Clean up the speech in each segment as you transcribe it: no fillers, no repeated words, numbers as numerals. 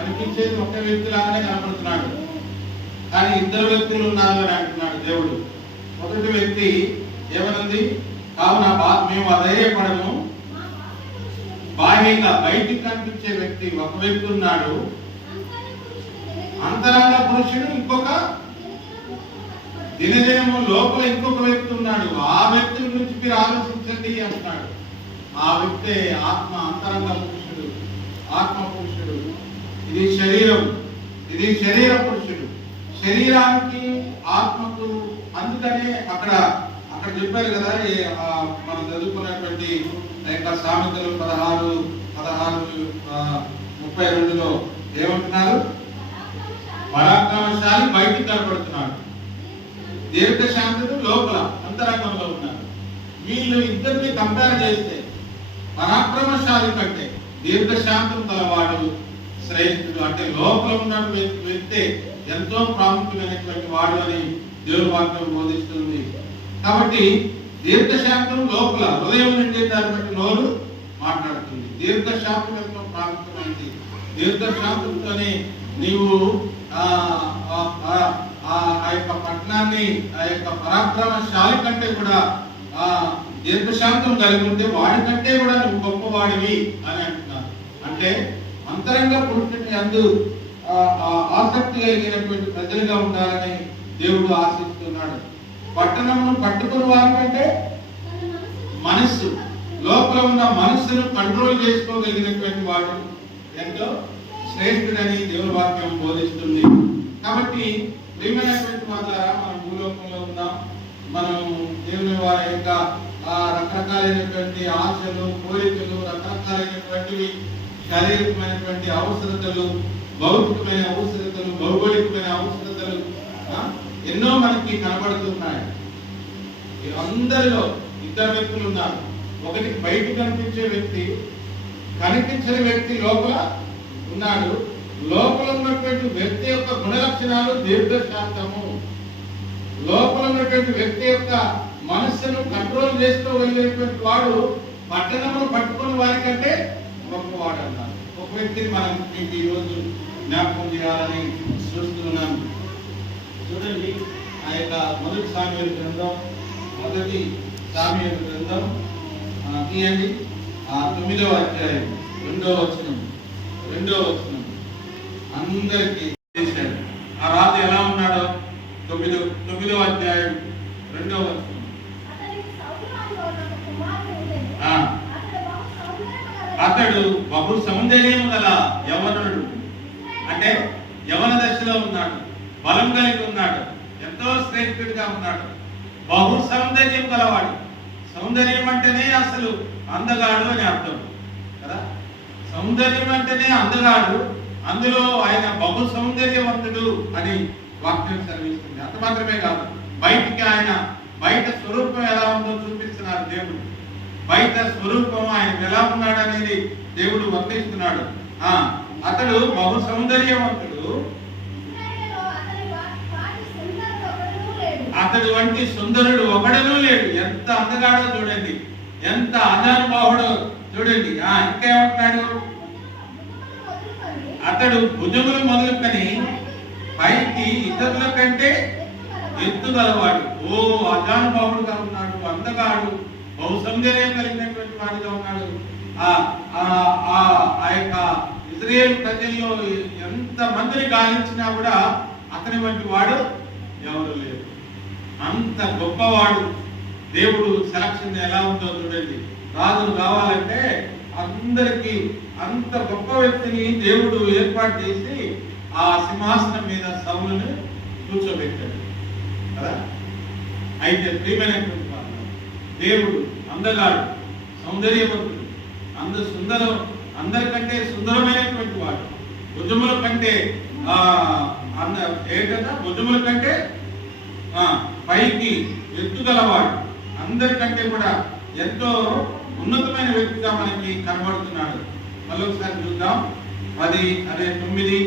కనిపించేది ఒక వ్యక్తిలాగానే కనపడుతున్నాడు, కానీ ఇద్దరు వ్యక్తులు ఉన్నారు అని అంటున్నాడు దేవుడు. మొదటి వ్యక్తి ఏమనుంది? కావున మేము అధైర్యపడము. బాహ్యంగా బయటికి కనిపించే వ్యక్తి ఒక వ్యక్తి ఉన్నాడు, అంతరంగ పురుషుడు ఇంకొక, దినదినము లోపల ఇంకొక వ్యక్తి ఉన్నాడు. ఆ వ్యక్తి గురించి మీరు ఆలోచించండి అంటున్నాడు. ఆ వ్యక్తే ఆత్మ, అంతరంగ పురుషుడు, ఆత్మ పురుషుడు. ఇది శరీరం, ఇది శరీర పురుషుడు. శరీరానికి ఆత్మకు, అందుకనే అక్కడ చెప్పారు కదా, మనం చదువుకున్నటువంటి సామెతలు 16:32లో ఏమంటున్నారు? పరాక్రమశాలి బయటికి కనపడుతున్నాడు, దీర్ఘశాంతుడు లోపల అంతరంగంలో ఉన్నారు. వీళ్ళు ఇద్దరిని కంపేర్ చేస్తే పరాక్రమశాలి కంటే దీర్ఘశాంతం గలవాడు శ్రేష్ఠుడు. అంటే లోపల ఉన్న వ్యక్తే ఎంతో ప్రాముఖ్యమైనటువంటి వాడు అని దేవుని వాక్యం బోధిస్తుంది. కాబట్టి దీర్ఘశాంతం లోపల, హృదయం నుండి దాన్ని బట్టి నోరు మాట్లాడుతుంది. దీర్ఘశాంతం ఎంతో ప్రాముఖ్యమైనది. దీర్ఘశాంతంతోనే నీవు ఆ యొక్క పట్టణాన్ని, ఆ యొక్క పరాక్రమశాలి కంటే కూడా దీర్ఘశాంతం కలిగి ఉంటే వాడి కంటే కూడా నువ్వు గొప్పవాడివి అని అంటున్నారు. అంటే అంతరంగ పురుషుని అందు ఆసక్తి కలిగినటువంటి ప్రజలుగా ఉండాలని దేవుడు ఆశిస్తున్నాడు. పట్టణమును పట్టుకుని వారి కంటే మనస్సు, లోపల ఉన్న మనస్సును కంట్రోల్ చేసుకోగలిగినటువంటి వాడు ఎంతో శ్రేష్ఠుడని దేవుని వాక్యం బోధిస్తుంది. కాబట్టి ప్రియమైనటువంటి వాళ్ళారా, మనం భూలోకంలో ఉన్నాం. మనం దేవుని వారి యొక్క రకరకాలైనటువంటి ఆశలు, కోరికలు, రకరకాలైనటువంటివి, శారీరకమైనటువంటి అవసరతలు, భౌతికమైన అవసరతలు, భౌగోళికమైన అవసరతలు ఎన్నో మనకి కనబడుతున్నాయి. అందరిలో ఇద్దరు వ్యక్తులు ఉన్నారు. ఒకటి బయట కనిపించే వ్యక్తి, కనిపించని వ్యక్తి లోపల ఉన్నాడు. లోపల ఉన్నటువంటి వ్యక్తి యొక్క గుణ లక్షణాలు దీర్ఘశాంతము. లోపల ఉన్నటువంటి వ్యక్తి యొక్క మనస్సును కంట్రోల్ చేసుకోగలిగినటువంటి వాడు పట్టణమును పట్టుకుని వారి కంటే గొప్పవాడు అన్నారు. ఒక వ్యక్తిని మనం మీకు ఈరోజు జ్ఞాపకం చేయాలని చూస్తున్నాను. చూడండి, ఆ యొక్క మొదటి సామ్యూయేలు గ్రంథం తీయండి. 9వ అధ్యాయం 2వ వచనం. అందరికీ చేశాడు. ఆ రాజు ఎలా ఉన్నాడో 9వ అధ్యాయం 2వ వచనం. అతడు బహు సౌందర్యం గల యవనుడు, అంటే యవన దశలో ఉన్నాడు, బలం కలిగి ఉన్నాడు, ఎంతో శ్రేష్ఠుడిగా ఉన్నాడు, బహు సౌందర్యం గలవాడు. సౌందర్యం అంటేనే అసలు అందగాడు అని అర్థం కదా. సౌందర్యం అంటేనే అందగాడు, అందులో ఆయన బహు సౌందర్యవంతుడు అని వాక్యం సెలవిస్తుంది. అంత మాత్రమే కాదు, బయటికి ఆయన బయట స్వరూపం ఎలా ఉందో చూపిస్తున్నారు దేవుడు. బయట స్వరూపం ఆయన ఎలా ఉన్నాడు అనేది దేవుడు వర్ణిస్తున్నాడు. అతడు బహు సౌందర్యవంతుడు, అతడు వంటి సుందరుడు ఒకడనూ లేడు. ఎంత అందగాడో చూడండి, ఎంత అజానుభావుడో చూడండి. ఇంకేమంటున్నాడు? అతడు భుజములు మొదలుకొని పైకి ఇతరుల కంటే ఎత్తుగలవాడు. అజానుభావుడుగా ఉన్నాడు, అందగాడు, బహు సౌందర్యం కలిగినటువంటి వాడిగా ఉన్నాడు. ఆ యొక్క ఇజ్రాయేల్ ప్రజల్లో ఎంత మందిని గాలించినా కూడా అతని వంటి వాడు ఎవరు లేరు. అంత గొప్పవాడు. దేవుడు సెలక్షన్ ఎలా ఉందో చూడండి. రాజులు కావాలంటే అందరికీ అంత గొప్ప వ్యక్తిని దేవుడు ఏర్పాటు చేసి ఆ సింహాసనం మీద సౌలును కూర్చోబెట్టాడు కదా. అయితే ప్రియమైనటువంటి వారు, దేవుడు అందగాడు, సౌందర్యవంతుడు, అందరికంటే సుందరమైనటువంటి వాడు, భుజముల కంటే భుజముల కంటే పైకి ఎత్తుగలవాడు, అందరికంటే కూడా ఎంతో ఉన్నతమైన వ్యక్తిగా మనకి కనబడుతున్నాడు. మరొకసారి చూద్దాం. 9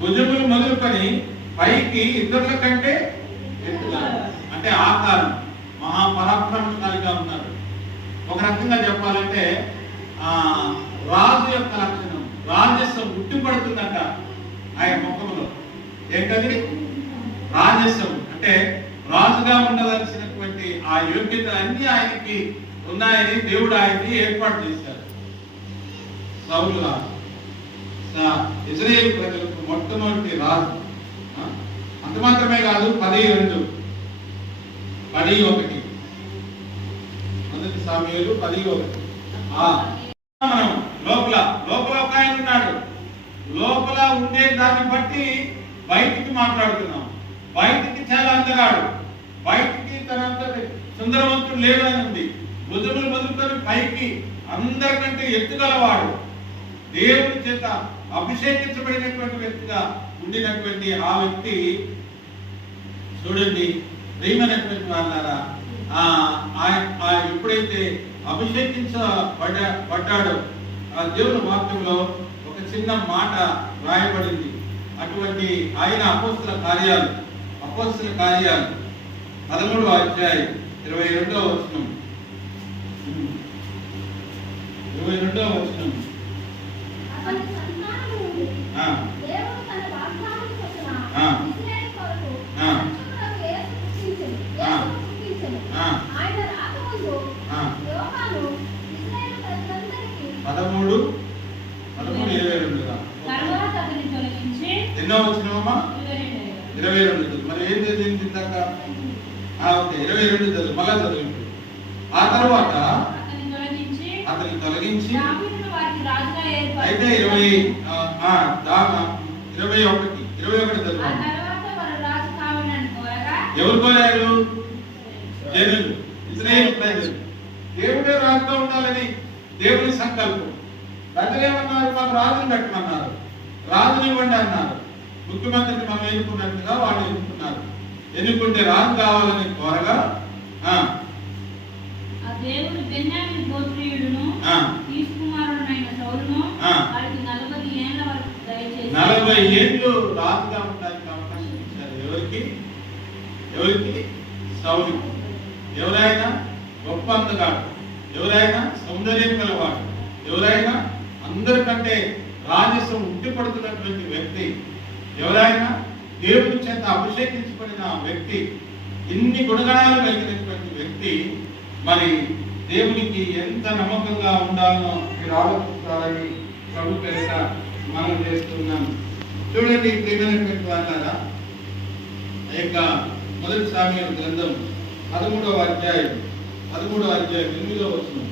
భుజములు మొదలుకొని పైకి ఇతరుల కంటే ఎత్తుగా, అంటే ఆకారం మహాపరాక్రమశాలిగా ఉన్నారు. ఒక రకంగా చెప్పాలంటే రాజు యొక్క లక్షణం, రాజస్వం ఉట్టిపడుతుందట ఆయన ముఖంలో. ఏంటది? రాజసం. అంటే రాజుగా ఉండవలసినటువంటి ఆ యోగ్యత అన్ని ఆయనకి ఉన్నాయని దేవుడు ఆయన్ని ఏర్పాటు చేశారు. సౌలుగా ఇజ్రాయేల్ ప్రజలకు మొట్టమొదటి రాజు. అంత మాత్రమే కాదు, 10:2 10:1 మొదటి సామ్యూయేలు 10:1. మనం లోపల ఒక ఆయన ఉన్నాడు. లోపల ఉండే దాన్ని బట్టి బయటికి మాట్లాడుతున్నాం. బయటికి చాలా అందగాడు, బయటికి తనంత సుందరవంతుడు లేడు అని ఉంది. భుజములు మొదలుకొని పైకి అందరికంటే ఎత్తుగలవాడు, దేవుడి చేత అభిషేకించబడినటువంటి వ్యక్తిగా ఉండినటువంటి ఆ వ్యక్తి చూడండి ప్రియమైనటువంటి వాళ్ళారా, ఎప్పుడైతే అభిషేకించబడ్డాడో ఆ దేవుని వాక్యంలో ఒక చిన్న మాట రాయబడింది. అటువంటి ఆయన అపోస్తల కార్యాలు 13వ అధ్యాయం 22వ వచనం. 22వ వచనం. ఎన్నో వచ్చినామా? 22. మరి ఏం చదివింది ఇందాక? ఓకే, 22 చదువు, మళ్ళా చదువు. ఆ తర్వాత అతన్ని తొలగించి అయితే 21 చదువు. ఎవరు కోరారు? జనులు, ఇశ్రాయేలు ప్రజలు. దేవుడే రాజుగా ఉండాలని దేవుని సంకల్పం. ప్రజలు ఏమన్నారు? మాకు రాజుని పెట్టమన్నారు, రాజుని ఇవ్వండి అన్నారు. ముఖ్యమంత్రిని మనం ఎన్నుకున్నట్టుగా వాళ్ళు ఎన్నుకున్నారు. ఎన్నుకుంటే రాజు కావాలని కోరగా 40 ఏళ్ళు రాజుగా ఉండడానికి అవకాశం ఇచ్చారు. ఎవరికి? సౌలుకి. ఎవరైనా గొప్ప అందగాడు, ఎవరైనా సౌందర్యం గలవాడు, ఎవరైనా అందరికంటే రాజసం ఉట్టిపడుతున్నటువంటి వ్యక్తి, ఎవరైనా దేవుడి చేత అభిషేకించబడిన వ్యక్తి, ఇన్ని గుణగణాలు కలిగినటువంటి వ్యక్తి మరి దేవునికి ఎంత నమ్మకంగా ఉండాలో మీరు ఆలోచించాలని ప్రభు పేరిట మనం చేస్తున్నాను. చూడండి ప్రియమైనటువంటి వాళ్ళారా, ఆ యొక్క మొదటి సామ్యూయేలు గ్రంథం 13వ అధ్యాయం 8వ వచనం.